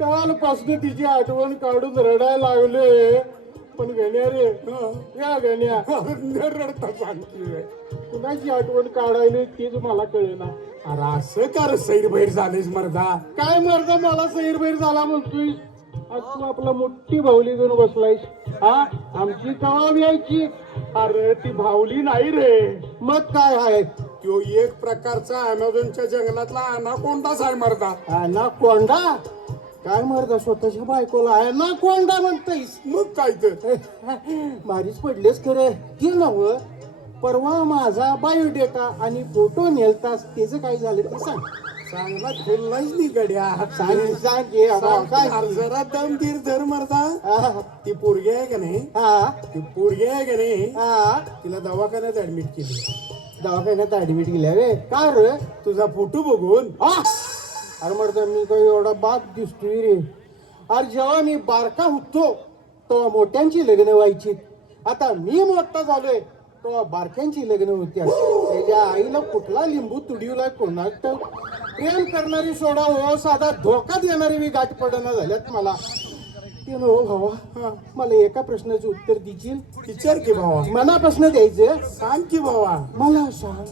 कालपासून तिची आठवण काढून रडायला लागले. पण गण्या रे, या गण्या रडता सांगते कुणाची आठवण काढायला तेच मला कळेना. अरे असं कर सैरभैर झालेस मर्दा. काय मर्दा मला सैरभैर झाला म्हणतोय. आज तू आपला मोठी भावली घेऊन बसलायस. हा आमची कवा यायची. अरे ती भावली नाही रे. मग काय आहे. तो एक प्रकारचा अमेझॉनच्या जंगलातला अनाकोंडाच आहे मर्दा. अनाकोंडा काय मर्दा स्वतःच्या बायकोला आहे ना कोंडा म्हणतोयस. मग काय तर भारीच पडलेस खरं. ते नव परवा माझा बायोडेटा आणि फोटो नेलतास त्याचं काय झालं ते सांग. चांगला खेळलाच नाही गड्या. सांग सांग ये काय अरे जरा दम धीर धर मर्दा. हा ती पोरगी आहे का नाही, हा ती पोरगी आहे का नाही, हा तिला दवाखान्यात ऍडमिट केली. दवाखान्यात ऍडमिट केल्या वे का रे. तुझा फोटो बघून अरे मर्दा मी काही एवढा बाप दिसतोय रे. अरे जेव्हा मी बारका होतो तेव्हा मोठ्यांची लग्न व्हायची. आता मी मोठा झालोय तेव्हा बारक्यांची लग्न होत्या. त्याच्या आईला कुठला लिंबू तुडीवला कोणाच प्रेम करणारी सोडा हो साधा धोका देणारी मी गाठ पडना झाल्यात मला. ते हो भावा मला एका प्रश्नाचं उत्तर देशील. विचार की भावा. मनापासून द्यायचं. सांग की भावा. मला सांग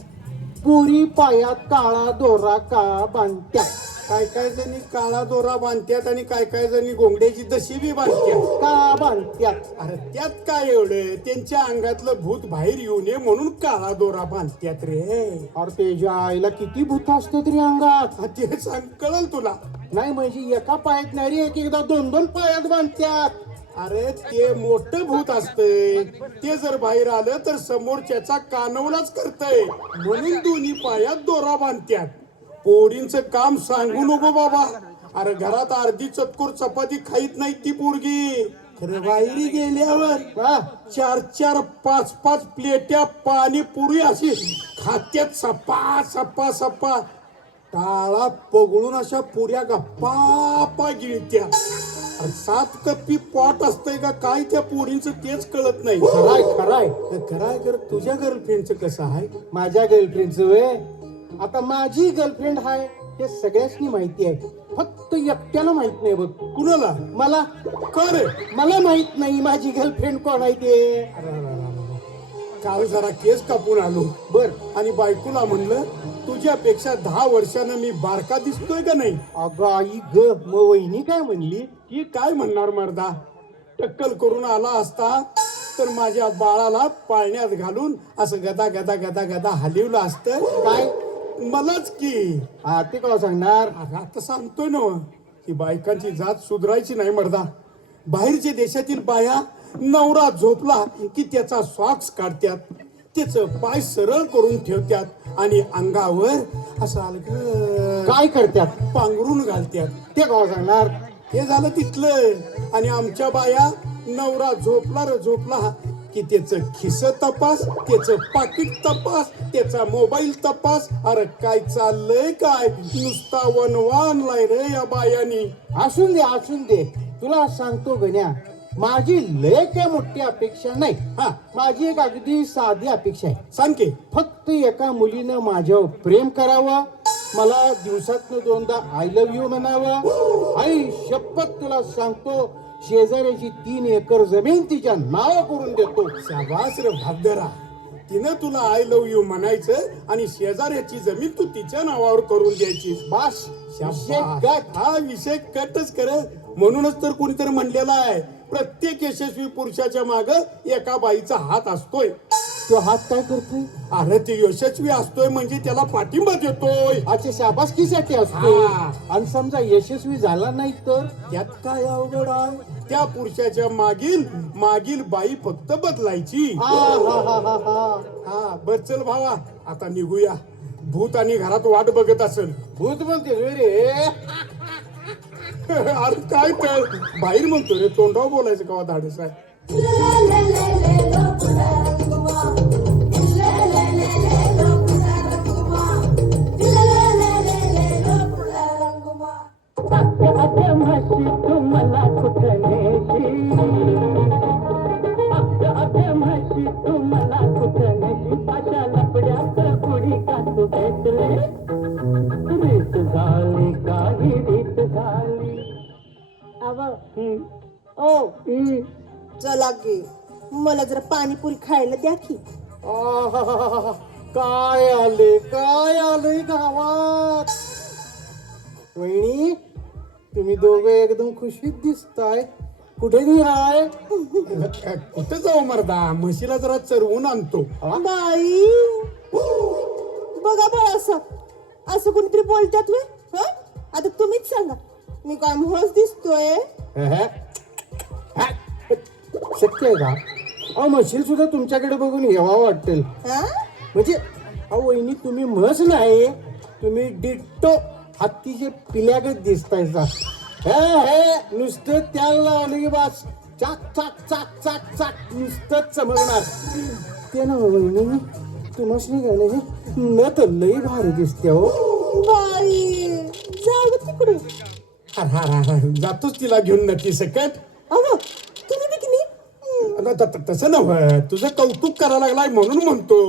पुरी पायात काळा दोरा का बांधत्या. काय काय जणी काळा दोरा बांधत्यात आणि काय काय जणी गोंगड्याची दशी बी बांधत्यात. का बांधत्यात. अरे त्यात काय एवढं. त्यांच्या अंगातलं भूत बाहेर येऊ नये म्हणून काळा दोरा बांधत्यात रे. अरे त्याच्या आईला किती भूत असते तरी अंगात. ते सांग कळल तुला. नाही म्हणजे एका पायात नाही रे, एक एकदा दोन दोन पायात बांधत्यात. अरे ते मोठं भूत असतंय. ते जर बाहेर आलं तर समोरच्याचा कानवलाच करतय म्हणून दोन्ही पायात दोरा बांधत्यात. पोरींचं काम सांगू नको बाबा. अरे घरात अर्धी चतकोर चपाती खाईत नाही ती पोरगी. खरं बाहेर गेल्यावर 4-4 5-5 प्लेट्या पाणीपुरी अशी खात्यात सप्पा सप्पा सप्पा. टाळा पगळून अशा पुऱ्या गप्पा गिळत्या. 7 कप्पी पॉट असतंय का काय त्या पोरींचं तेच कळत नाही. खराय खराय खराय. कर तुझ्या गर्लफ्रेंडचं कसं आहे. माझ्या गर्लफ्रेंडचं वे आता माझी गर्लफ्रेंड आहे हे सगळ्यांनी माहिती आहे. फक्त एकट्याला माहित नाही बघ. कुणाला. मला. कर मला माहित नाही माझी गर्लफ्रेंड कोण आहे ते. काल जरा केस कापून आलो बर आणि बायकोला म्हणलं तुझ्यापेक्षा 10 वर्षानं मी बारका दिसतोय का नाही. अगं आई ग मग वहिनी काय म्हणली. की काय म्हणणार मर्दा. टक्कल करून आला असता तर माझ्या बाळाला पाळण्यात घालून असं गदा गदा गदा गदा हलवलं असतं. काय मलाच की. हा ते का सांगणार. आता सांगतोय ना ही बायकांची जात सुधारायची नाही मर्दा. बाहेरच्या देशातील बाया नवरा झोपला की त्याचा सॉक्स काढत्यात, त्याचं पाय सरळ करून ठेवत्यात आणि अंगावर असं अलगद काय करत्यात. पांघरून घालत्यात. ते का सांगणार. हे झालं तिथलं. आणि आमच्या बाया नवरा झोपला की त्याचं खिस तपास, त्याचं पाकिट तपास, त्याचा मोबाईल तपास. अरे काय चाललंय काय. नुसता वनवा आणलाय रे या बायानी. असून दे तुला सांगतो गण्या माझी लय काय मोठी अपेक्षा नाही. माझी एक अगदी साधी अपेक्षा आहे. सांग की. फक्त एका मुलीनं माझ्यावर प्रेम करावं, मला दिवसातनं 2दा आय लव्ह यू म्हणावं. आई शपथ तुला सांगतो शेजाऱ्याची 3 एकर जमीन तिच्या नाव करून देतो. शाबास रे भागदरा. तिनं तुला आय लव्ह यू म्हणायचं आणि शेजाऱ्याची जमीन तू तिच्या नावावर करून द्यायची. बस हा विषय कटच कर. म्हणूनच तर कोणीतरी म्हणलेला आहे प्रत्येक यशस्वी पुरुषाच्या माग एका बाईचा हात असतोय. तो हात काय करतोय. अरे ते यशस्वी असतोय म्हणजे त्याला पाठिंबा देतोय. अच्छा शाबासकीसाठी असतो. आणि समजा यशस्वी झाला नाही तर यात काय अवघड आहे. त्या पुरुषाच्या मागील मागील बाई फक्त बदलायची. हा बर चल भावा, आता निघूया. भूत आणि घरात वाट बघत असेल. भूत म्हणते रे. अरे काय तर बाहेर म्हणतो रे, तोंडावर बोलायचं का धाडस आहे. तुम्हाला कुठं नेशी, तुम्हाला कुठं नेशी, पाशा लपड्यात कुडी का तू भेटले, रीत झाली काही रीत झाली. ओ चला की मला जरा पाणीपुरी खायला द्या की. आहाहाहा. काय आलंय गावात. वहिनी, तुम्ही दोघं एकदम खुशीत दिसताय. कुठे निघाय? कुठं जाऊ मर्दा, म्हशीला जरा चरवून आणतो. बाई बघा बघ, असं कोणीतरी बोलतात वे. आता तुम्हीच सांगा, मी काय म्हस दिसतोय? शक्य आहे का? अहो, म्हशील सुद्धा तुमच्याकडे बघून हेवा वाटेल. हा? म्हणजे अहो वहिनी, तुम्ही म्हस नाही, तुम्ही डिट्टो हत्तीचे पिल्यागत दिसतायचा. हे नुसतं त्याला लावलं की बस चाक चाक चाक चाक चाक नुसतं चमकणार. ते ना वहिनी, तुम्हाला निघालं हे नत लई भारी दिसते हो. बाई जाऊ तिकडे. जातोच तिला घेऊन नक्की सकट. अहो तुम्ही बिकनी. तसं नव्ह, तुझं कौतुक करायला लागलाय म्हणून म्हणतो.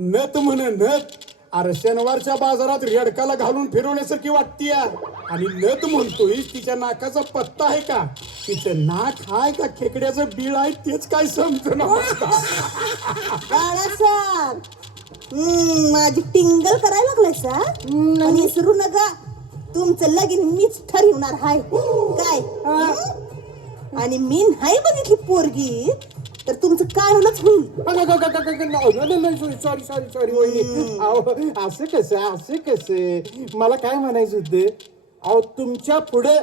नत म्हण नत. अरे शनिवारच्या बाजारात रेडकाला घालून फिरवण्यासारखी वाटतीय. आणि नत म्हणतोय, तिच्या नाकाचा पत्ता आहे का, तिचं नाक आहे का खेकड्याचं बीळ आहे, तेच काय समजना. बाळासाहेब, माझी टिंगल करायला लागलाय सा. पण विसरू नका, तुमचं लगीन मीच ठरवणार हाय काय. आणि मी नाही बघितली पोरगी तर तुमचं काढूनच होईल. सॉरी वहिनी. अहो, असं कसं मला काय म्हणायचं होतं. अहो, तुमच्या पुढे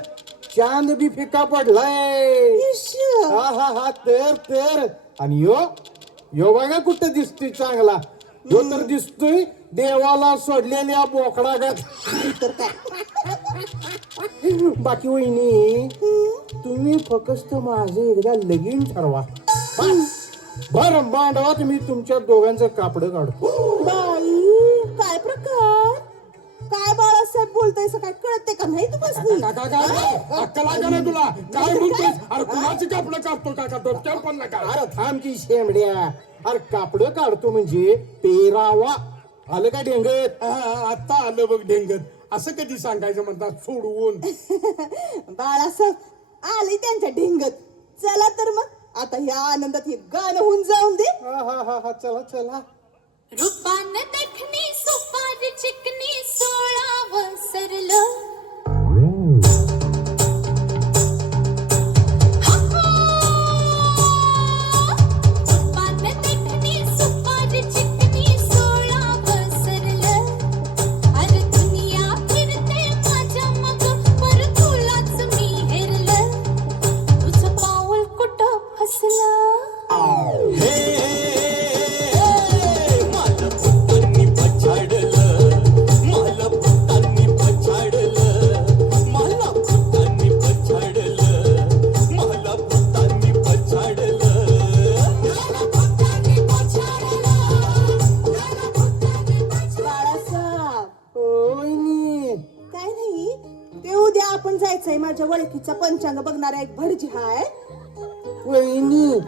चांद बी फिका पडलाय. हा तर आणि यो बघा कुठं दिसतोय चांगला. यो तर दिसतोय देवाला सोडलेल्या बोकडागत. तर काय. बाकी वहिनी, तुम्ही फक्त माझं एकदा लगीन ठरवा. बर मांडवा, तुम्ही तुमच्या दोघांचं कापड काढतो. बाई काय प्रकार, काय बाळासाहेब बोलतायस, काय कळते का नाही तुम्हाला? अक्कल आहे का नाही तुला? काय म्हणतोय? अरे कुणाची कापड काढतो का डोक्यावर पडला का? अरे थांब की शेंबड्या. अरे कापड काढतो म्हणजे पेरावा. आलं का ढेंगत? आता आलं बघ ढेंगत. असं कधी सांगायचं म्हणतात सोडवून. बाळासाहेब आले त्यांच्या ढिंगत. चला तर मग आता ह्या आनंदात हे गाणं होऊन जाऊन दे. हा चला. रूपान देखणी सुपारी चिकनी 16 सरलं. रूपान देखणी सुपारी चिकनी 16 सरलं. अरे दुनिया फिरते माझ्या मग, पर तुलाच मी हेरलं. तुझं पाऊल कुठं फसलं. आपण जायचंय, माझ्या ओळखीचा पंचांग बघणारा एक भटजी हाय. वहिनी,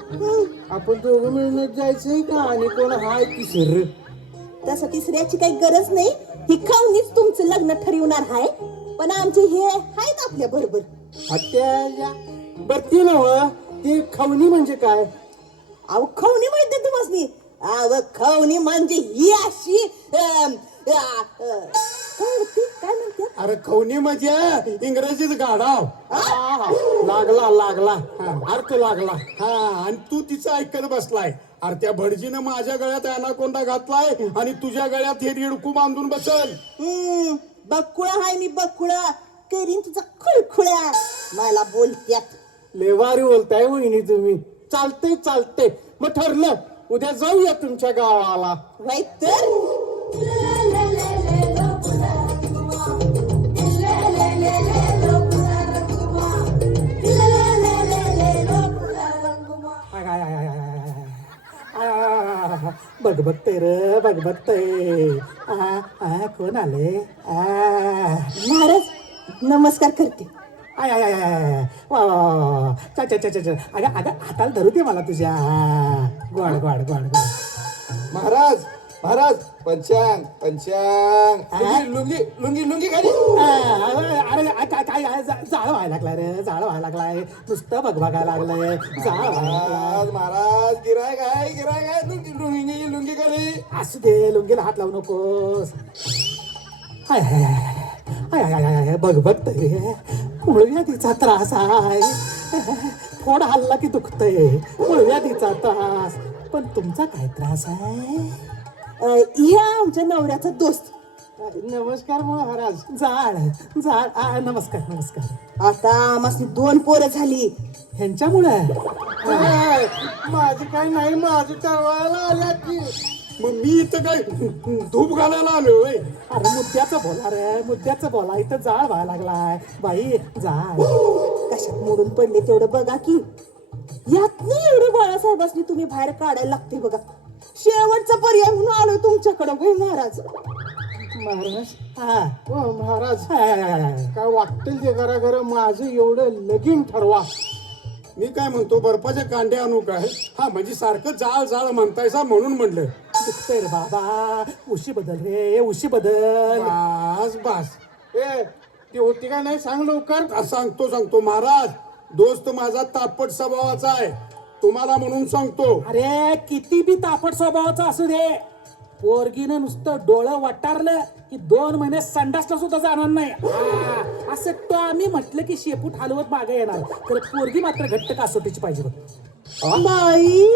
आपण दोघं मिळून जायचंय का आणि कोण हाय तिसर? तसं तिसऱ्याची काही गरज नाही. ही खाऊनीच तुमचं लग्न ठरवणार हाय. पण आमचे हे आहेत आपल्या बरोबर. आत्या बरती नव, ते खवणी म्हणजे काय? अहो खवणी माहिती तुम्हाला? अव खवणी म्हणजे ही अशी काय म्हणते? अरे खवणी म्हणजे इंग्रजीत गाढाव. लागला अर्थ लागला. हा, आणि तू तिचं ऐकत बसलाय. अरे त्या भटजीनं माझ्या गळ्यात अनाकोंडा घातलाय आणि तुझ्या गळ्यात हे रिडकू बांधून बसल. बकुळा हाय मी, बकुळा करीन तुझा खुळखुळ्या. मला बोलत्यात लेवारी बोलताय वहिनी तुम्ही. चालतंय चालतंय, मग ठरलं उद्या जाऊया तुमच्या गावाला. राईट तर बघ बघतय र बघ बघतय. कोण आले? महाराज नमस्कार करते. आय आय आय आय वा वा वा चा चा चा चा अगं अगं हाताला धरू दे मला तुझ्या. गोड गोड गोड गोड. महाराज महाराज पंचांग पंचांग लुंगी लुंगी लुंगी खाली. अरे काय काय जाळ व्हायला लागलाय रे, जाळ व्हायला लागलाय. नुसतं बघ बघायला लागलंय, जाळ व्हायला लागलाय. महाराज महाराज गिराय काय लुंगी लुंगी लुंगी खाली. असू दे, लुंगीला हात लावू नकोस. हाय हाय हाय हाय हाय हाय बघ बघ तरी मुळव्याधीचा त्रास आहे. थोडा हल्ला की दुखतय, मुळव्याधीचा त्रास. पण तुमचा काय त्रास आहे? ह्या आमच्या नवऱ्याचा दोस्त. नमस्कार महाराज. जाळ जाळ नमस्कार नमस्कार. आता आम्हाला 2 पोरं झाली. ह्यांच्यामुळे काय? माझं काय नाही, माझं ठरवायला आल्या की. मग मी इथं काय धूप घालायला आलोय. अरे मुद्द्याचं बोला रे, मुद्द्याचं बोला. इथं जाळ व्हायला लागलाय बाई, जाळ. कशात मोडून पडले तेवढं बघा की. यात नाही एवढं बाळासाहेबांनी तुम्ही बाहेर काढायला लागते बघा. शेवटचा पर्याय म्हणून आलोय तुमच्याकडे होय महाराज. महाराज हा हो महाराज, हाय, हाय, हाय, हाय. काय वाटतं ते करा खरं, माझं एवढं लगीन ठरवा. मी काय म्हणतो बर्फाच्या कांड्या आणू काय? हा म्हणजे सारखं जाळ जाळ म्हणतायसा म्हणून म्हणलं. दुखतंय रे बाबा. उशी बदल रे, उशी बदल. बास बास. ए ती होती का नाही सांग लवकर. सांगतो सांगतो महाराज. दोस्त माझा तापट स्वभावाचा आहे, तुम्हाला म्हणून सांगतो. अरे किती बी तापट स्वभावाचा असू दे, पोरगीनं नुसतं डोळं वाटारलं की 2 महिने संडासला सुद्धा जाणार नाही. असं तो आम्ही म्हटलं की शेपूट हलवत मागे येणार. तर पोरगी मात्र घट्ट कासोटीची पाहिजे बघ. बाई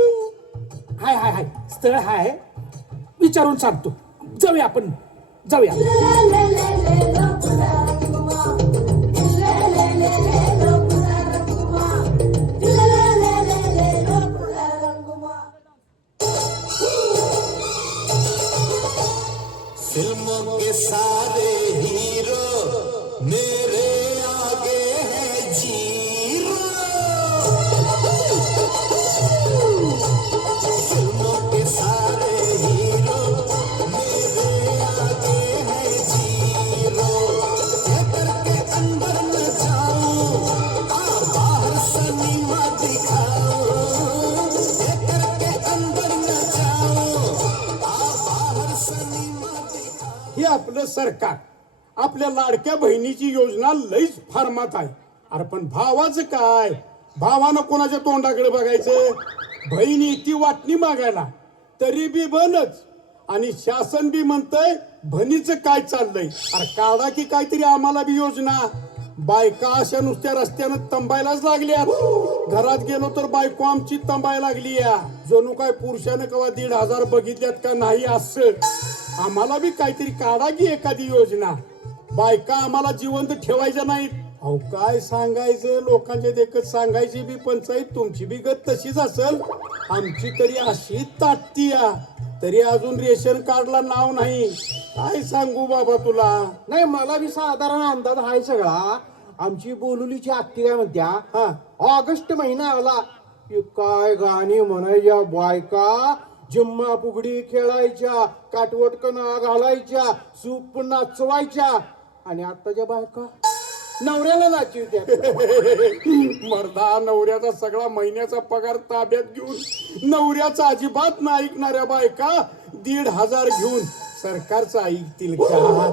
हाय हाय हाय स्थळ हाय, विचारून सांगतो. जाऊया आपण, जाऊया. फिल्मों के सारे हीरो मेरे आगे है जीरो. फिल्मों के सारे हीरो मेरे आगे है जीरो. थिएटर के अंदर न जाऊं, बाहर सिनेमा दिखाऊं. थिएटर के अंदर न जाऊं, बाहर सिनेमा. हे आपलं सरकार आपल्या लाडक्या बहिणीची योजना लईच फार्मात आहे. अरे पण भावाचं काय? भावानं कोणाच्या तोंडाकडे बघायचं? बहिणी ती वाटणी मागायला तरी बी बनच. आणि शासन बी म्हणतंय भनीचं काय चाललंय. अरे काढा की काहीतरी आम्हाला बी योजना. बायका अशा नुसत्या रस्त्यानं तंबायलाच लागल्यात. घरात गेलो तर बायको आमची तंबाय लागली या. जणू काय पुरुषानं कवा 1,500 बघितल्यात का नाही असं. आम्हाला बी काहीतरी काढा की एखादी योजना. बायका आम्हाला जिवंत ठेवायच्या नाहीत. अहो काय सांगायचं, लोकांच्या देखत सांगायची बी पंचायत. तुमची बी गत तशीच असेल. आमची तरी अशी ताटती या, तरी अजून रेशन कार्डला नाव नाही. काय सांगू बाबा तुला. नाही मला बी साधारण अंदाज आहे सगळा. आमची बोलुलीची आत्ती काय म्हणत्या, हा ऑगस्ट महिना आला की काय गाणी म्हणायच्या बायका. जिम्मा फुगडी खेळायच्या, काटवटकना घालायच्या, सूप नाचवायच्या. आणि आत्ताच्या बायका नवऱ्याला नाचवत्या. मर्दा नवऱ्याचा सगळा महिन्याचा पगार ताब्यात घेऊन नवऱ्याचा अजिबात न ऐकणाऱ्या बायका 1,500 घेऊन सरकारचं ऐकतील का?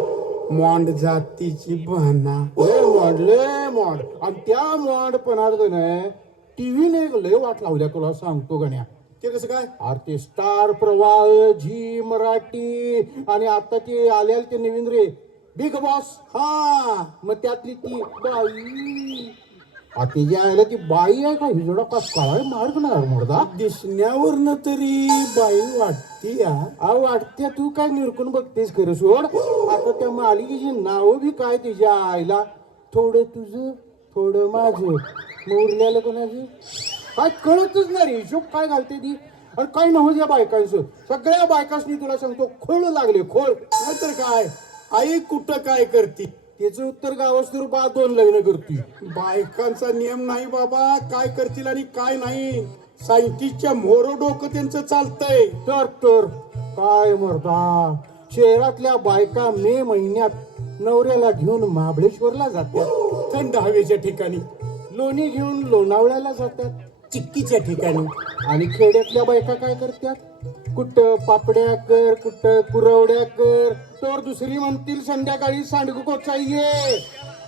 मॉन्ड जातीची बहाना. लय मॉड. आणि त्या मॉडपणात नाही टीव्हीने लय वाट लावल्या तुला सांगतो गण्या. ते कसं काय? अरे ते स्टार प्रवाह, झी मराठी आणि आता ते आलेले ते नवीन रे बिग बॉस. हा मग त्यातली ती बाई, आता जी आहे ती बाई आहे का हिजोडा का काय मार्ग नाही मोडदा. दिसण्यावरनं तरी बाई वाटती या. वाटते तू काय निरकून बघतेस खरं सोड. आता त्या मालिकेची नावं बी काय तिच्या आईला. थोडं तुझं थोडं माझे मग उरलेलं कोणाचे काय कळतच नाही हिशोब काय घालते ती आणि काय नव्हतं या बायकांचं सगळ्या बायकांनी तुला सांगतो खोळ लागले खोळ नाहीतर काय आई कुठं काय करते त्याचं उत्तर गावास तर बा 2 लग्न करती बायकांचा नियम नाही बाबा काय करतील आणि काय नाही सायंटिस्टच्या मोरो डोकं त्यांचं चालतंय तर काय मर्दा शहरातल्या बायका मे महिन्यात नवऱ्याला घेऊन महाबळेश्वरला जातात थंड हवेच्या ठिकाणी लोणी घेऊन लोणावळ्याला जातात चिक्कीच्या ठिकाणी आणि खेड्यातल्या बायका काय करतात कुठं पापड्या कर कुठं कुरवड्या कर तर दुसरी म्हणतील संध्याकाळी सांडगं कोचाये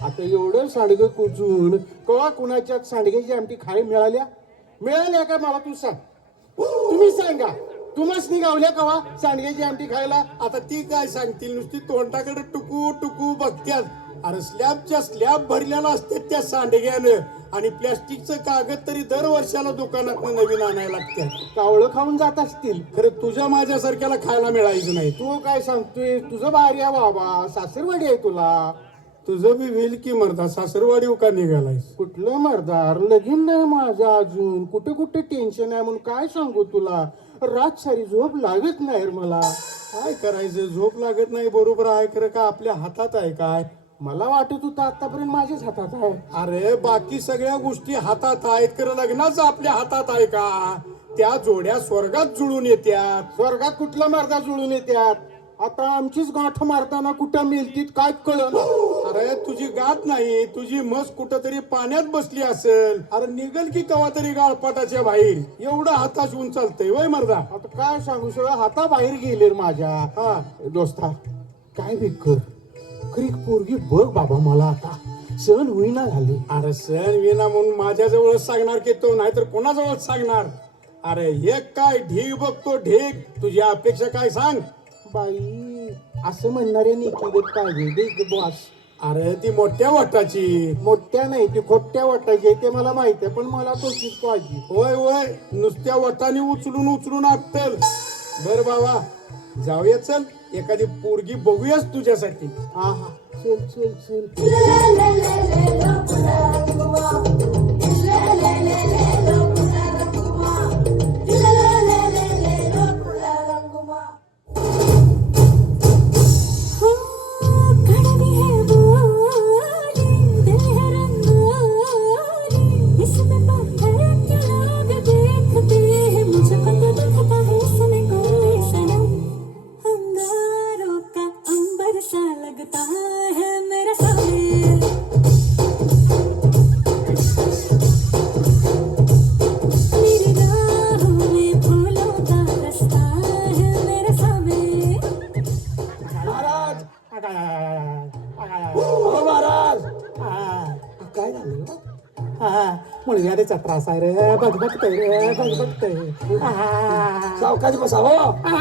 आता एवढं सांडगं कोचून कवा कुणाच्या सांडग्याची आमटी खाय मिळाल्या का मला तू सांग तुम्ही सांगा तुम्हाच निघावल्या कवा सांडग्याची आमटी खायला आता ती काय सांगतील नुसती तोंडाकडे टुकू टुकू बघत्यात अरे स्लॅबच्या स्लॅब भरलेला असते त्या सांडग्यानं आणि प्लॅस्टिकचं कागद तरी दर वर्षाला दुकानात नवीन आणायला लागतात कावळं खाऊन जात असतील खरं तुझ्या माझ्यासारख्याला खायला मिळायचं नाही तू काय सांगतोय तुझं भार्या बाबा सासरवाडी आहे तुला तुझं बी होईल की मर्दा सासरवाडी का निघालायस कुठलं मर्दार लगीन नाही माझं अजून कुठे कुठे टेन्शन आहे म्हणून काय सांगू तुला रात सारी झोप लागत नाही रे मला काय करायचं झोप लागत नाही बरोबर आहे खरं का आपल्या हातात आहे काय मला वाटत होतं आतापर्यंत माझ्याच हातात आहे अरे बाकी सगळ्या गोष्टी हातात आहेत खरं लग्नाच आपल्या हातात आहे का त्या जोड्या स्वर्गात जुळून येत्यात स्वर्गात कुठलं मर्दा जुळून येत्यात आता आमचीच गाठ मारताना कुठं मिळतीत काय कळलं अरे तुझी गाठ नाही तुझी मस कुठं तरी पाण्यात बसली असेल अरे निघल की कवा तरी गाळपाटाच्या बाहेर एवढं हाताश होऊन चालतंय वय मर्दा आता काय सांगू सगळं हाताबाहेर गेले रे माझ्या हा दोस्ता काय बी कर खरी पोरगी बघ बाबा मला आता सहन होईना झाली अरे सण विना म्हणून माझ्याजवळच सांगणार की तो नाहीतर कोणाजवळच सांगणार अरे हे काय ढीग बघतो ढीग तुझी अपेक्षा काय सांग बाई असं म्हणणारे निकिगत पाहिजे बिग बॉस अरे ती मोठ्या वाटाची मोठ्या नाही ती खोट्या वाटायची ते मला माहित आहे पण मला तशीच पाहिजे होय होय नुसत्या वटाने उचलून उचलून आपटेल बर बाबा जाऊया चल एखादी पोरगी बघूयाच तुझ्यासाठी हा हा चल चल चल हो कड़वी है बोली दिल है रंगोली इसमें पत्थर के लोग देखते हैं मुझे पता दिखता है इसमें कोई सनम अंगारों का अंबर सा लगता है मेरा सामने मेरी राहों में फूलों का रास्ता है मेरे सामने महाराज हो महाराज काय झालं मुळव्याधीचा त्रास आहे रे बघबघतय रे बघबघतय सावकाश बसा हो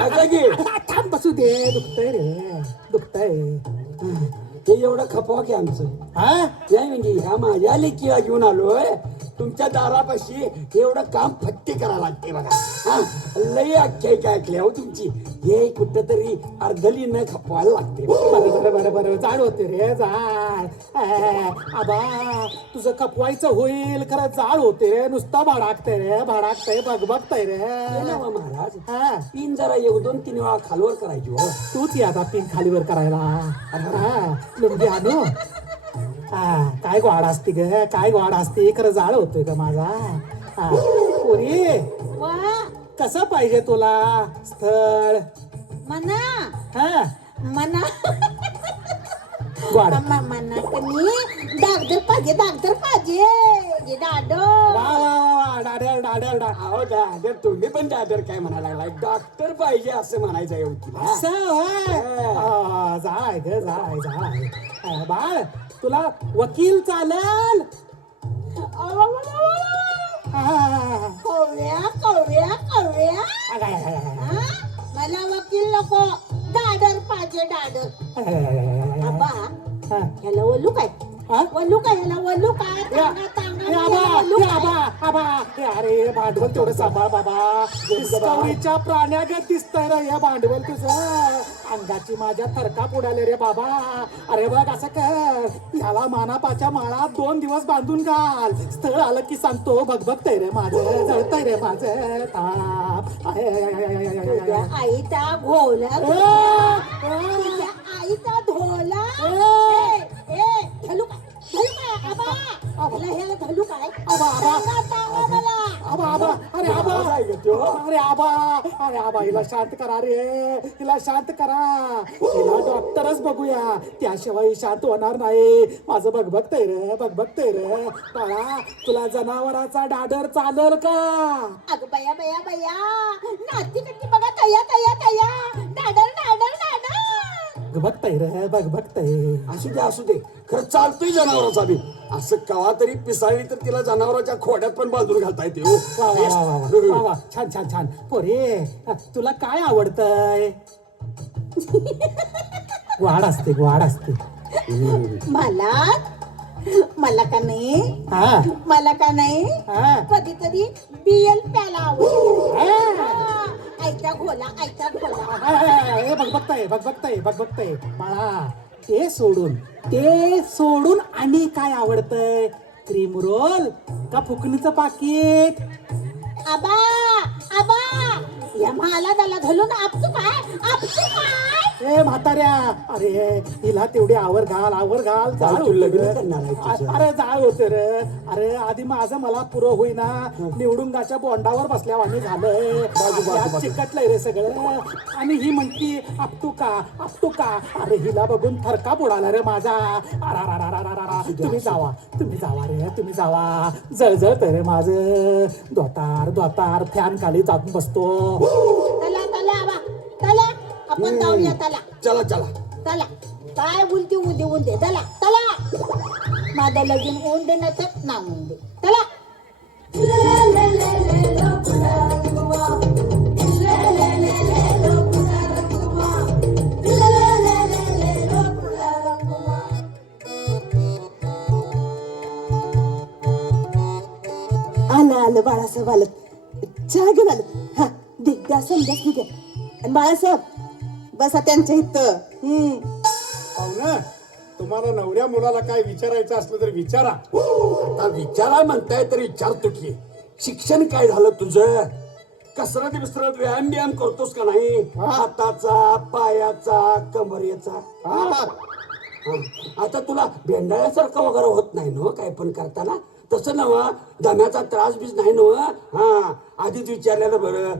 ऐका की थांब बसू दे दुखतय हे एवढं खपवा की आमचं हा नाही म्हणजे ह्या माझ्या लेकीला घेऊन आलोय तुमच्या दारापाशी एवढं काम फत्ते करायला लागते बघा हा लई आख्यायिका ऐकली हो तुमची हे कुठं तरी अर्धली न खपवायला लागते बरं जाड होते रे जाड आबा तुझं कपवायचं होईल खरं जाड होते रे नुसतं भाडाकतय बघबघतय रे हे ना वा महाराज हा पिन जरा 1-2-3 वेळा खालवर करायची हो तूच या आता पिन खालीवर करायला हा लुंगी आणू हा काय गोड असते ग काय गोड असते खरं जाळ होतोय का माझा हा पोरी वा कसं पाहिजे तुला स्थळ मना हा मना गोड मना कनी दागदर पाहिजे हे दाडो वा डाडर अहो दादर तुम्ही पण दादर काय म्हणायला लागलाय डॉक्टर पाहिजे असं म्हणायचं आहे वकील असं होय जाय ग जाय बाळ तुला वकील चालेल कव्या मला वकील नको दाडर पाहिजे दाडर आबा ह्याला वल्लू काय ह्याला वल्लू काय तांगा, तांगा, ह्याला वल्लू काय? आबा हे अरे भांडवल तेवढं सांभाळ बाबा. डिस्कवरीच्या प्राण्यागत दिसतंय रे हे भांडवल तुझं. अंगाची माझ्या थरकाप उडाले रे बाबा. अरे बघ असं कर, ह्याला मानापाच्या माळात 2 दिवस बांधून घाल. स्थळ आलं की सांगतो बघतय रे माझं, जळतय रे माझं ताप. तुझ्या आईचा घोला, तुझ्या आईचा धोला. धलू काय आबा, मला हे धलू काय आबा आबा सांगा मला. आबा आबा अरे आबा अरे आबा अरे आबा हिला शांत करा रे, हिला शांत करा. हिला डॉक्टरच बघूया, त्याशिवाय शांत होणार नाही. माझं बघतय रे, बघतय रे. बाळा तुला जनावराचा डाडर चालेल का? अगं बया बया बया, नाती कशी बघा तया तया तया, डाडर डाडर डाडर. बघतय रे, बघतय. असू दे खरं चालतोय जनावराचा बी. असं कवा तरी पिसाळली तर तिला जनावराच्या खोड्यात पण बांधून घालता येते हो. वा वा वा वा वा वा, छान छान छान. पोरे तुला काय आवडतंय? वाढ असते. मला का नाही, हा मला का नाही, हा. कधी कधी बियल प्याला आवडत. हा. आईचा घोला, आईचा घोला. बघतय बाळा. ते सोडून आणि काय आवडतंय? क्रीम रोल का फुकणीचं पाकिट? आबा आबा, या मला त्याला घालून आपसू काय. ए म्हाताऱ्या, अरे हिला तेवढी आवर घाल. जाळ तू लग्न होतं करणार आहे रे. तिचं. अरे जाळ होते रे. अरे आधी माझं मला पुरं होईना, निवडुंगाच्या बोंडावर बसल्यावानी झालंय. यात चिकटलंय रे सगळं. आणि ही म्हणती आपटू का. अरे हिला बघून थरकाप उडाला रे माझा. तुम्ही जावा रे, तुम्ही जावा. जळजळतंय रे माझं. दोतार फॅन खाली जाऊन बसतो. तला आबा, तला आपण जाऊया. चला काय बोलती उदे चला. माझं लगीन होऊन दे, नाही ना होऊन दे. चला. आलं बाळासाहेब आलं. चहा घेऊन आलं. हा दे, द्या समजाच दे. आणि बाळासाहेब बसा त्यांच्या इथं. पाहुणं, तुम्हाला नवऱ्या मुलाला काय विचारायचं असलं तर विचारा. आता विचारा म्हणताय तर विचारतो की शिक्षण काय झालं तुझं? कसरत विसरत व्यायाम करतोस का नाही? हाताचा, पायाचा, कमरेचा. आता तुला भेंडाळ्यासारखं वगैरे होत नाही ना काय पण करताना? तसं नव दम्याचा त्रास बीज नाही नव. हा आधीच विचारलेलं बरं.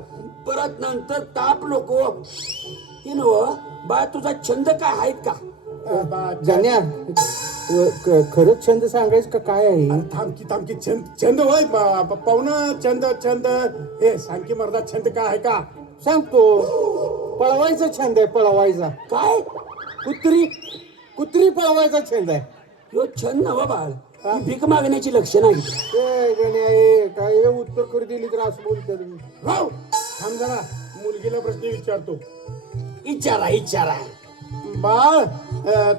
परत नंतर ताप नको ती नव. बाळ तुझा छंद काय आहेत का? जाण्या, खरंच छंद सांगायच का काय आहे? थांबकी छंद होय पाहुणं. छंद हे सांग की मर्दा, छंद काय आहे का? सांगतो. पळवायचा छंद आहे, पळवायचा. काय कुत्री पळवायचा छंद आहे. ह्यो छंद नव बाळ, ही भीक मागण्याची लक्षणं आहेत. ए गण्या, ए काय हे उत्तर करू दिली तर असं बोलतो तुम्ही. हो थांब जरा, मुलगीला प्रश्न विचारतो. विचारा. बाळ,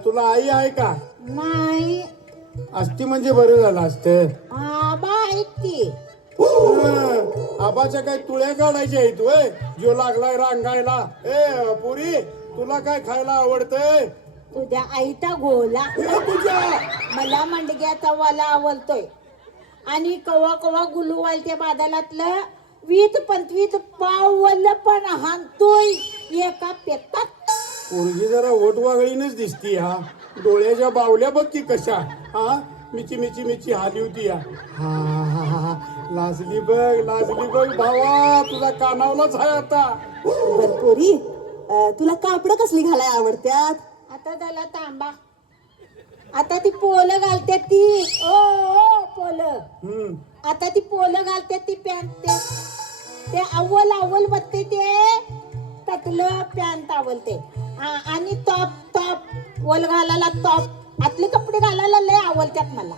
तुला आई आहे का? नाही असती म्हणजे बरं झालं असतं. आबा आहेत की. आबाच्या काय तुळ्या काढायच्या आहेत वय? जो लागलाय रांगायला. ए पुरी, तुला काय खायला आवडतंय? तुझ्या आईचा घोला. तुझ्या मला मंडग्याचा वाला आवडतोय. आणि कवा गुलूवालच्या बादलातलं 20-25 पावलं पण हाणतोय एका पेतात. पोरगी जरा ओटवागळीनच दिसती. हा डोळ्याच्या बावल्या बघ की कशा. हा मिची हाली होती. हा लाजली बघ भावा, तुझा कानावलाच आहे आता. बर पोरी, तुला कापड कसली घालाय आवडत्यात? आता झाला तांबा. आता ती पोलं घालते ती. ओ पोलं. आता ती पोलं घालते ती पॅन्ट. ते अव्वल बघते ते त्यातलं पॅन्ट आवडते. आणि टॉप वल घालायला टॉप आतले कपडे घालायला लय आवडतात मला.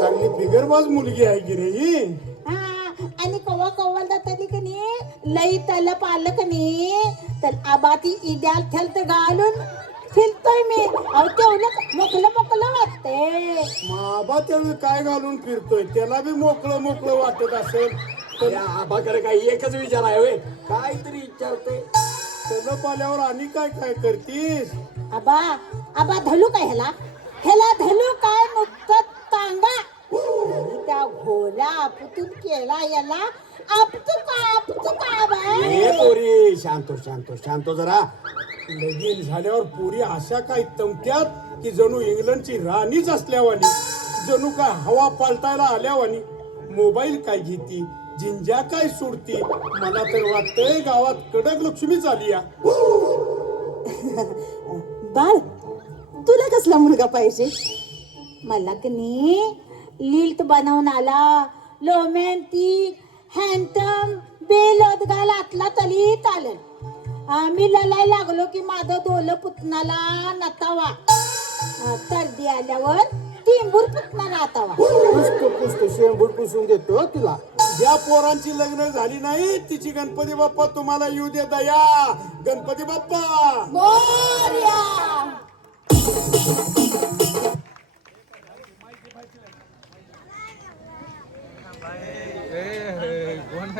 चांगली बिगरबाज मुलगी आहे की रे ही. आणि कवा जातानी का नाही लई तलप आलं का नाही तर आबा ती इद्याल थलत घालून फिरतोय मी अहो तेवढं मोकलं वाटते बाबा त्यावेळी काय घालून फिरतोय त्याला बी मोकळं मोकळं वाटत असेल तर या आबाकडे काही एकच विचार आहे होय काहीतरी विचारते तलप आल्यावर आणि काय काय करतीस आबा धलू काय ह्याला धलू काय नुकतं टांगा आणि त्या घोड्या आपटून केला याला आपटू का बाय ए पोरी शांतो जरा लगीन झाल्यावर पुरी अशा काय तमक्यात की जणू इंग्लंडची राणीच असल्यावानी जणू काय हवा पालटायला आल्यावानी मोबाईल काय घेती जिंजा काय सोडती मला तर वाटतंय गावात कडक लक्ष्मी झाली या बाळ तुला कसला मुलगा पाहिजे मला की नाही लिल्ट बनवून आला रोमॅन्टिक हँडसम बेलोदगाल आतला तरी चालेल आम्ही लढाय लागलो की माझं डोलं पुतणाला नतावा सर्दी आल्यावर टिंबूर पुतणाला आतावा पुसतो शेंबूड पुसून देतो तुला ज्या पोरांची लग्न झाली नाही तिची गणपती बाप्पा तुम्हाला येऊ दे दया गणपती बाप्पा मोरया कोण